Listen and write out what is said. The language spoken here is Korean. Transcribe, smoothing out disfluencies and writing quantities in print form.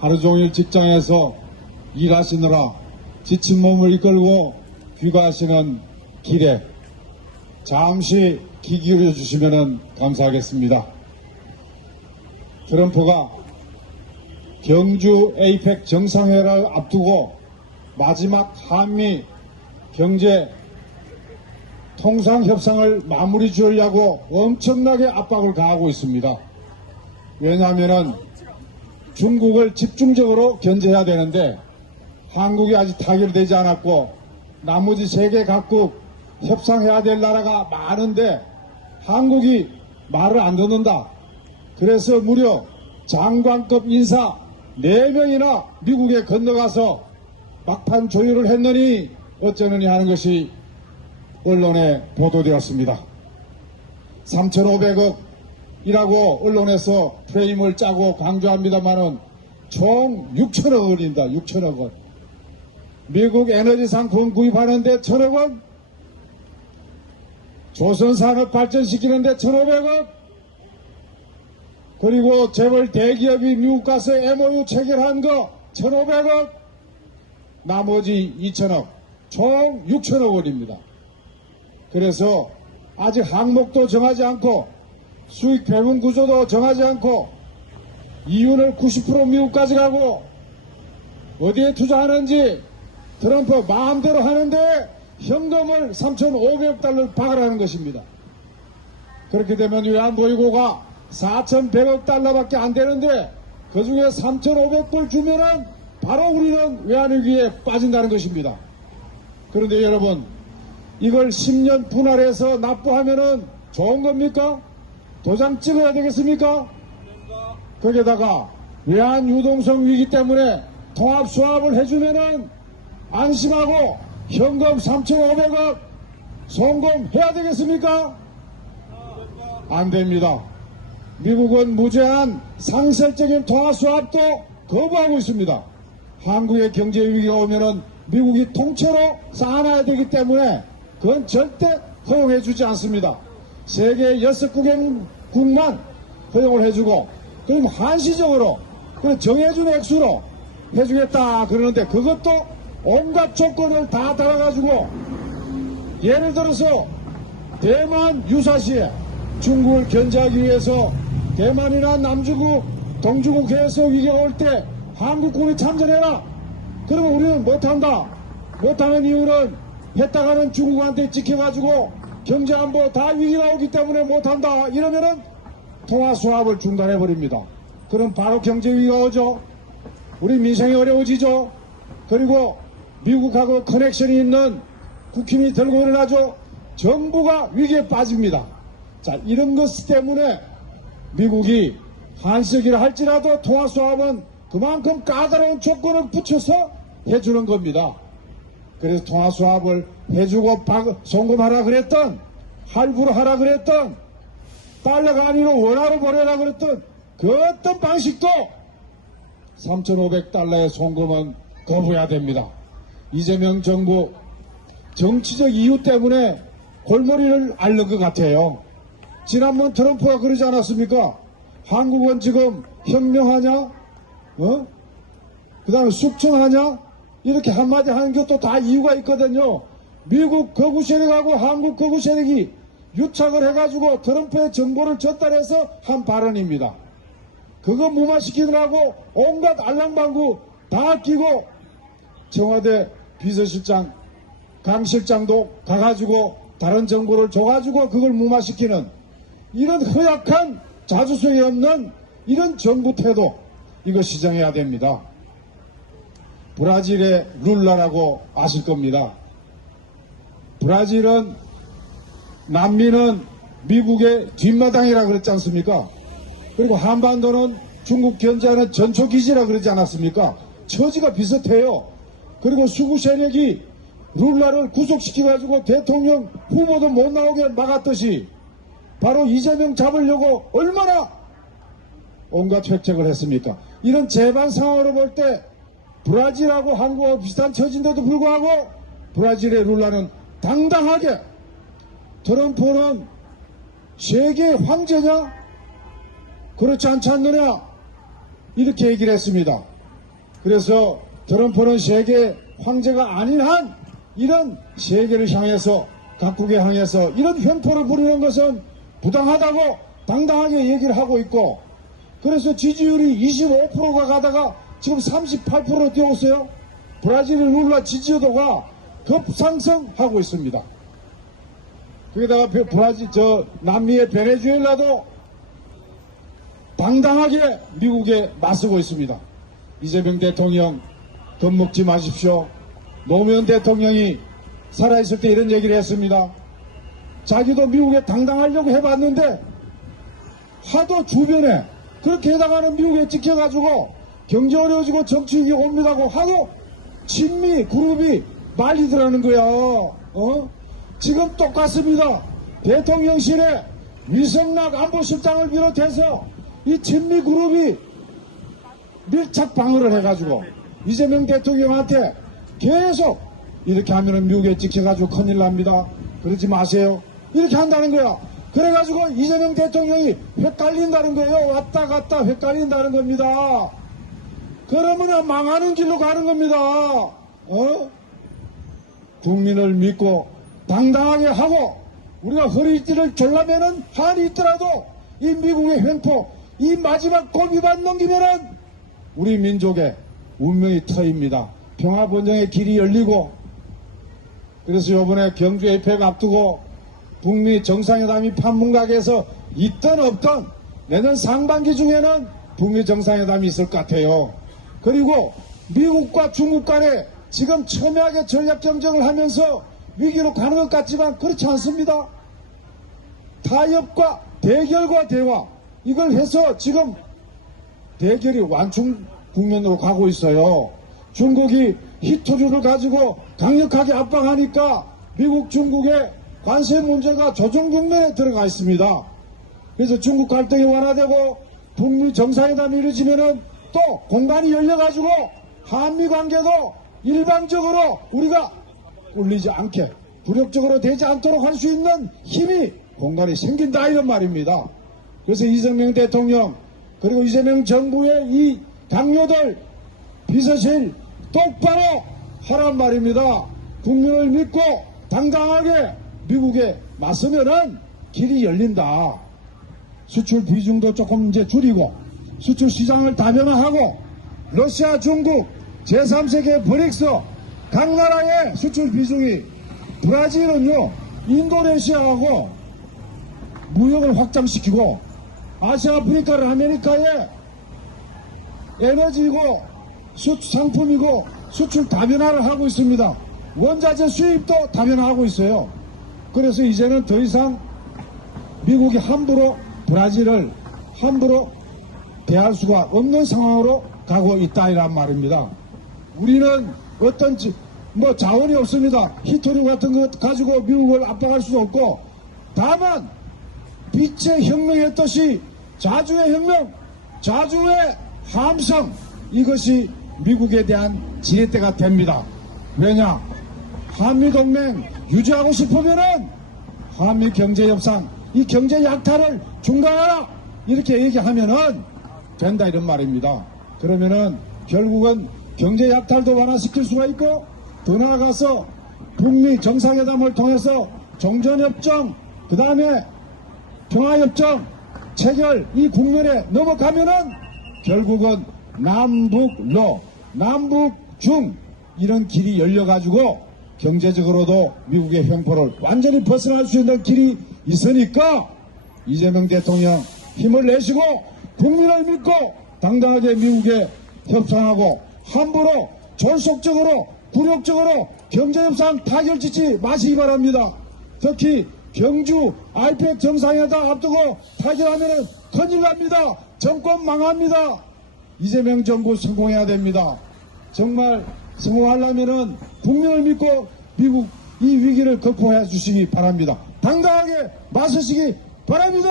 하루 종일 직장에서 일하시느라 지친 몸을 이끌고 귀가하시는 길에 잠시 귀 기울여 주시면 감사하겠습니다. 트럼프가 경주 에이펙 정상회의를 앞두고 마지막 한미 경제 통상 협상을 마무리 지으려고 엄청나게 압박을 가하고 있습니다. 왜냐하면 중국을 집중적으로 견제해야 되는데 한국이 아직 타결되지 않았고 나머지 세계 각국 협상해야 될 나라가 많은데 한국이 말을 안 듣는다. 그래서 무려 장관급 인사 4명이나 미국에 건너가서 막판 조율을 했느니 어쩌느니 하는 것이 언론에 보도되었습니다. 3,500억이라고 언론에서 프레임을 짜고 강조합니다만은 총 6천억 원입니다. 6천억 원. 미국 에너지 상품 구입하는데 1,000억 원, 조선산업 발전시키는데 1,500억, 그리고 재벌 대기업이 미국 가서 MOU 체결한 거 1,500억, 나머지 2천억, 총 6천억 원입니다. 그래서 아직 항목도 정하지 않고 수익 배분 구조도 정하지 않고 이윤을 90% 미국까지 가고 어디에 투자하는지 트럼프 마음대로 하는데 현금을 3,500억 달러를 박으라는 것입니다. 그렇게 되면 외환보유고가 4,100억 달러밖에 안 되는데 그중에 3,500불 주면은 바로 우리는 외환위기에 빠진다는 것입니다. 그런데 여러분, 이걸 10년 분할해서 납부하면은 좋은 겁니까? 도장 찍어야 되겠습니까? 거기에다가 외환 유동성 위기 때문에 통합 수합을 해주면은 안심하고 현금 3,500억 송금해야 되겠습니까? 안 됩니다. 미국은 무제한 상설적인 통화 수합도 거부하고 있습니다. 한국의 경제 위기가 오면은 미국이 통째로 쌓아놔야 되기 때문에 그건 절대 허용해 주지 않습니다. 세계 6국만 허용을 해주고 그럼 한시적으로 정해준 액수로 해주겠다 그러는데 그것도 온갖 조건을 다 달아가지고 예를 들어서 대만 유사시에 중국을 견제하기 위해서 대만이나 남중국, 동중국 해서 위기가 올 때 한국군이 참전해라. 그러면 우리는 못한다. 못하는 이유는 했다가는 중국한테 찍혀가지고 경제안보 다 위기가 오기 때문에 못한다. 이러면은 통화수합을 중단해버립니다. 그럼 바로 경제위기가 오죠. 우리 민생이 어려워지죠. 그리고 미국하고 커넥션이 있는 국힘이 들고 일어나죠. 정부가 위기에 빠집니다. 자, 이런 것 때문에 미국이 한석이라 할지라도 통화수합은 그만큼 까다로운 조건을 붙여서 해주는 겁니다. 그래서 통화수합을 해주고 송금하라 그랬던, 할부로 하라 그랬던, 달러가 아니라 원화로 보내라 그랬던 그 어떤 방식도 3,500달러의 송금은 거부해야 됩니다. 이재명 정부 정치적 이유 때문에 골머리를 앓는 것 같아요. 지난번 트럼프가 그러지 않았습니까? 한국은 지금 혁명하냐? 그 다음에 숙청하냐? 이렇게 한마디 하는 것도 다 이유가 있거든요. 미국 거구 세력하고 한국 거구 세력이 유착을 해가지고 트럼프의 정보를 전달해서 한 발언입니다. 그거 무마시키느라고 온갖 알랑방구 다 끼고 청와대 비서실장, 강 실장도 가가지고 다른 정보를 줘가지고 그걸 무마시키는 이런 허약한 자주성이 없는 이런 정부 태도, 이거 시정해야 됩니다. 브라질의 룰라라고 아실 겁니다. 브라질은 난민은 미국의 뒷마당이라 그랬지 않습니까? 그리고 한반도는 중국 견제하는 전초기지라 그러지 않았습니까? 처지가 비슷해요. 그리고 수구 세력이 룰라를 구속시켜가지고 대통령 후보도 못 나오게 막았듯이 바로 이재명 잡으려고 얼마나 온갖 획책을 했습니까? 이런 재반 상황으로 볼 때 브라질하고 한국하고 비슷한 처지인데도 불구하고 브라질의 룰라는 당당하게 트럼프는 세계의 황제냐? 그렇지 않지 않느냐? 이렇게 얘기를 했습니다. 그래서 트럼프는 세계 황제가 아닌 한 이런 세계를 향해서 각국에 향해서 이런 횡포를 부리는 것은 부당하다고 당당하게 얘기를 하고 있고, 그래서 지지율이 25%가 가다가 지금 38%로 뛰었어요. 브라질 룰라 지지도가 급상승하고 있습니다. 거기다가 남미의 베네수엘라도 당당하게 미국에 맞서고 있습니다. 이재명 대통령 겁먹지 마십시오. 노무현 대통령이 살아있을 때 이런 얘기를 했습니다. 자기도 미국에 당당하려고 해봤는데 하도 주변에 그렇게 해당하는 미국에 찍혀가지고 경제 어려워지고 정치 위기 옵니다고 하도 친미 그룹이 말리더라는 거야. 지금 똑같습니다. 대통령실에 위성락 안보실장을 비롯해서 이 친미 그룹이 밀착 방어를 해가지고 이재명 대통령한테 계속 이렇게 하면은 미국에 찍혀가지고 큰일 납니다. 그러지 마세요. 이렇게 한다는 거야. 그래가지고 이재명 대통령이 헷갈린다는 거예요. 왔다 갔다 헷갈린다는 겁니다. 그러면 망하는 길로 가는 겁니다. 국민을 믿고 당당하게 하고 우리가 허리띠를 졸라매는 한이 있더라도 이 미국의 횡포, 이 마지막 고비만 넘기면은 우리 민족의 운명이 터입니다. 평화번영의 길이 열리고, 그래서 이번에 경주 APEC 앞두고 북미 정상회담이 판문각에서 있든 없든 내년 상반기 중에는 북미 정상회담이 있을 것 같아요. 그리고 미국과 중국 간에 지금 첨예하게 전략경쟁을 하면서 위기로 가는 것 같지만 그렇지 않습니다. 타협과 대결과 대화, 이걸 해서 지금 대결이 완충 국면으로 가고 있어요. 중국이 히토류를 가지고 강력하게 압박하니까 미국 중국의 관세 문제가 조정 국면에 들어가 있습니다. 그래서 중국 갈등이 완화되고 북미 정상회담이 이루어지면은 또 공간이 열려가지고 한미 관계도 일방적으로 우리가 꿀리지 않게 불협적으로 되지 않도록 할 수 있는 힘이 공간이 생긴다, 이런 말입니다. 그래서 이재명 대통령 그리고 이재명 정부의 이 당뇨들 비서실 똑바로 하란 말입니다. 국민을 믿고 당당하게 미국에 맞서면은 길이 열린다. 수출 비중도 조금 이제 줄이고 수출 시장을 다변화하고 러시아, 중국, 제3세계 브릭스 각 나라의 수출 비중이 브라질은요 인도네시아하고 무역을 확장시키고 아시아, 아프리카를 아메리카에 에너지고 상품이고 수출 다변화를 하고 있습니다. 원자재 수입도 다변화하고 있어요. 그래서 이제는 더 이상 미국이 함부로 브라질을 함부로 대할 수가 없는 상황으로 가고 있다, 이란 말입니다. 우리는 어떤 자원이 없습니다. 히토리 같은 것 가지고 미국을 압박할 수도 없고, 다만 빛의 혁명했듯이 자주의 혁명, 자주의 함성, 이것이 미국에 대한 지렛대가 됩니다. 왜냐? 한미동맹 유지하고 싶으면은 한미경제협상, 이 경제 약탈을 중단하라, 이렇게 얘기하면은 된다, 이런 말입니다. 그러면은 결국은 경제 약탈도 완화시킬 수가 있고, 더 나아가서 북미 정상회담을 통해서 종전협정, 그 다음에 평화협정 체결, 이 국면에 넘어가면은 결국은 남북러, 남북중 이런 길이 열려가지고 경제적으로도 미국의 횡포를 완전히 벗어날 수 있는 길이 있으니까 이재명 대통령 힘을 내시고 국민을 믿고 당당하게 미국에 협상하고 함부로 졸속적으로 굴욕적으로 경제협상 타결짓지 마시기 바랍니다. 특히 경주 IPEC 정상회담 앞두고 타결하면 큰일 납니다. 정권 망합니다. 이재명 정부 성공해야 됩니다. 정말 성공하려면은 국민을 믿고 미국 이 위기를 극복해 주시기 바랍니다. 당당하게 맞서시기 바랍니다.